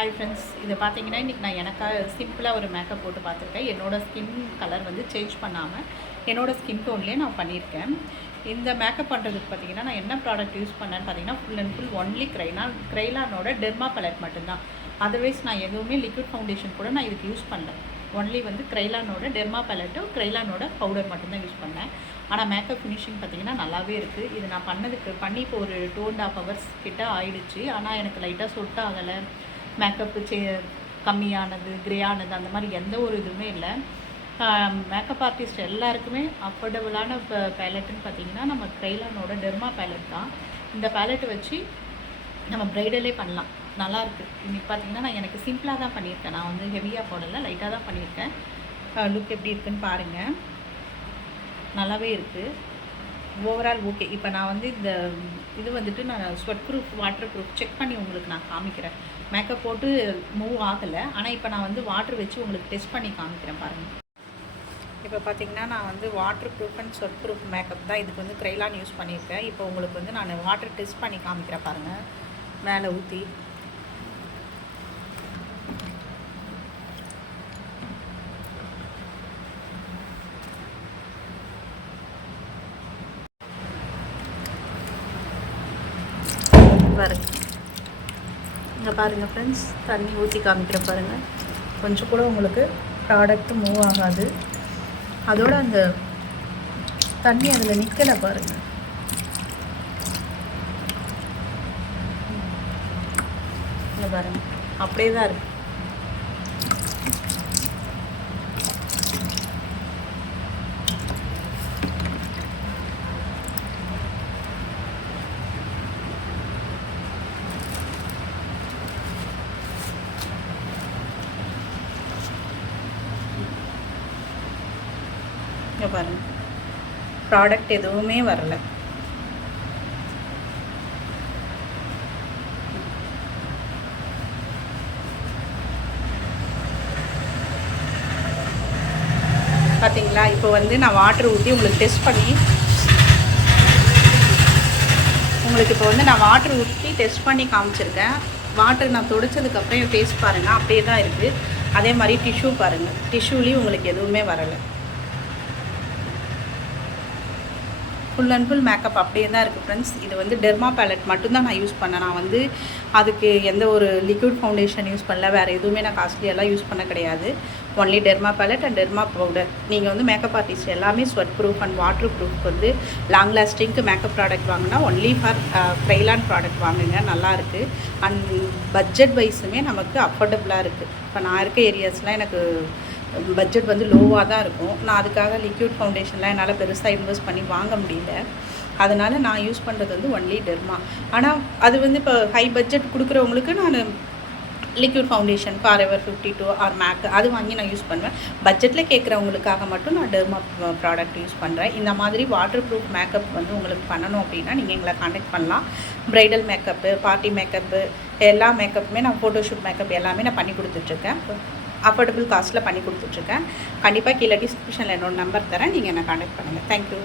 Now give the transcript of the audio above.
Hi friends, இதை பார்த்தீங்கன்னா இன்றைக்கி நான் எனக்காக சிம்பிளாக ஒரு மேக்கப் போட்டு பார்த்துருக்கேன். என்னோடய ஸ்கின் கலர் வந்து சேஞ்ச் பண்ணாமல் என்னோடய ஸ்கின் டோன்லேயே நான் பண்ணியிருக்கேன். இந்த மேக்கப் பண்ணுறதுக்கு பார்த்தீங்கன்னா நான் என்ன ப்ராடக்ட் யூஸ் பண்ணேன்னு பார்த்தீங்கன்னா ஃபுல் அண்ட் ஃபுல் ஒன்லி க்ரைலானோட டெர்மா பேலட் மட்டும்தான். அதர்வைஸ் நான் எதுவுமே லிக்விட் ஃபவுண்டேஷன் கூட நான் இதுக்கு யூஸ் பண்ணல. ஒன்லி வந்து க்ரைலானோட டெர்மா பேலட்டும் க்ரைலானோட பவுடர் மட்டும்தான் யூஸ் பண்ணேன். ஆனால் மேக்கப் ஃபினிஷிங் பார்த்திங்கன்னா நல்லாவே இருக்குது. இது நான் பண்ணி இப்போ ஒரு 2.5 hours கிட்ட ஆயிடுச்சு. ஆனால் எனக்கு லைட்டாக சொட்டு ஆகலை, மேக்கப்பு கம்மியானது, க்ரே ஆனது, அந்த மாதிரி எந்த ஒரு இதுவுமே இல்லை. மேக்கப் ஆர்டிஸ்ட் எல்லாருக்குமே அஃபோர்டபுளான பேலட்டுன்னு பார்த்திங்கன்னா நம்ம க்ரைலானோட டெர்மா பேலட் தான். இந்த பேலட்டை வச்சு நம்ம ப்ரைடலே பண்ணலாம். நல்லாயிருக்கு. இன்றைக்கி பார்த்திங்கன்னா நான் எனக்கு சிம்பிளாக தான் பண்ணியிருக்கேன். நான் வந்து ஹெவியாக போடலை, லைட்டாக தான் பண்ணியிருக்கேன். லுக் எப்படி இருக்குதுன்னு பாருங்கள். நல்லாவே இருக்குது. Overall okay. இப்போ நான் வந்து இது வந்துட்டு நான் sweat proof, water proof check பண்ணி உங்களுக்கு நான் காமிக்கிறேன். மேக்கப் போட்டு மூவ் ஆகலை, ஆனால் இப்போ நான் வந்து வாட்டர் வச்சு உங்களுக்கு டெஸ்ட் பண்ணி காமிக்கிறேன் பாருங்கள். இப்போ பார்த்திங்கன்னா நான் வந்து water proof and sweat proof makeup தான் இதுக்கு வந்து க்ரைலான் யூஸ் பண்ணியிருக்கேன். இப்போ உங்களுக்கு வந்து நான் வாட்டர் டெஸ்ட் பண்ணி காமிக்கிறேன் பாருங்கள். மேலே ஊற்றி பாருங்க. இங்கே பாருங்கள் ஃப்ரெண்ட்ஸ், தண்ணி ஊற்றி காமிக்கிற பாருங்கள். கொஞ்சம் கூட உங்களுக்கு ப்ராடக்ட்டு மூவ் ஆகாது. அதோட அந்த தண்ணி அதில் நிற்கலை பாருங்கள். இங்கே பாருங்கள், அப்படியே தான் இருக்குது. இங்கே பாருங்கள், ப்ராடக்ட் எதுவுமே வரலை. பார்த்தீங்களா? இப்போ வந்து நான் வாட்டர் ஊற்றி உங்களுக்கு டெஸ்ட் பண்ணி காமிச்சிருக்கேன். வாட்டர் நான் துடைச்சதுக்கப்புறம் என் ஃபேஸ் பாருங்கள், அப்படியே தான் இருக்குது. அதே மாதிரி டிஷ்யூ பாருங்கள், டிஷ்யூலேயும் உங்களுக்கு எதுவுமே வரலை. ஃபுல் அண்ட் ஃபுல் மேக்கப் அப்படியே தான் இருக்குது ஃப்ரெண்ட்ஸ். இது வந்து டெர்மா பேலட் மட்டும்தான் நான் யூஸ் பண்ணேன். நான் வந்து அதுக்கு எந்த ஒரு லிக்விட் ஃபவுண்டேஷன் யூஸ் பண்ணல, வேறு எதுவுமே நான் காஸ்ட்லியெல்லாம் யூஸ் பண்ண கிடையாது. Only derma palette and derma powder. நீங்கள் வந்து மேக்கப் ஆர்டிஸ்ட் எல்லாமே sweat proof and water proof வந்து லாங் லாஸ்டிங்க்கு மேக்கப் ப்ராடக்ட் வாங்கினா ஒன்லி ஃபார் க்ரைலான் ப்ராடக்ட் வாங்குங்க, நல்லாயிருக்கு. அண்ட் பட்ஜெட் வைஸுமே நமக்கு அஃபோர்டபுளாக இருக்குது. இப்போ நான் இருக்க ஏரியாஸ்லாம் எனக்கு பட்ஜெட் வந்து லோவாக தான் இருக்கும். நான் அதுக்காக லிக்விட் ஃபவுண்டேஷன்லாம் என்னால் பெருசாக இன்வெஸ்ட் பண்ணி வாங்க முடியல. அதனால் நான் யூஸ் பண்ணுறது வந்து ஒன்லி டெர்மா. ஆனால் அது வந்து இப்போ ஹை பட்ஜெட் கொடுக்குறவங்களுக்கு நான் liquid foundation forever 52 or Mac அது வாங்கி நான் யூஸ் பண்ணுவேன். பட்ஜெட்டில் கேட்குறவங்களுக்காக மட்டும் நான் டெர்மா ப்ராடக்ட் யூஸ் பண்ணுறேன். இந்த மாதிரி வாட்டர் ப்ரூஃப் மேக்கப் வந்து உங்களுக்கு பண்ணணும் அப்படின்னா நீங்கள் எங்களை கான்டாக்ட் பண்ணலாம். ப்ரைடல் மேக்கப்பு, பார்ட்டி மேக்கப்பு, எல்லா மேக்கப்புமே நான் ஃபோட்டோஷூட் மேக்கப் எல்லாமே நான் பண்ணி கொடுத்துட்ருக்கேன். அஃபோர்டபுள் காஸ்ட்டில் பண்ணி கொடுத்துட்ருக்கேன். கண்டிப்பாக கீழே டிஸ்கிரிப்ஷனில் என்னோடய நம்பர் தரேன், நீங்கள் என்னை கான்டாக்ட் பண்ணுங்கள். தேங்க்யூ.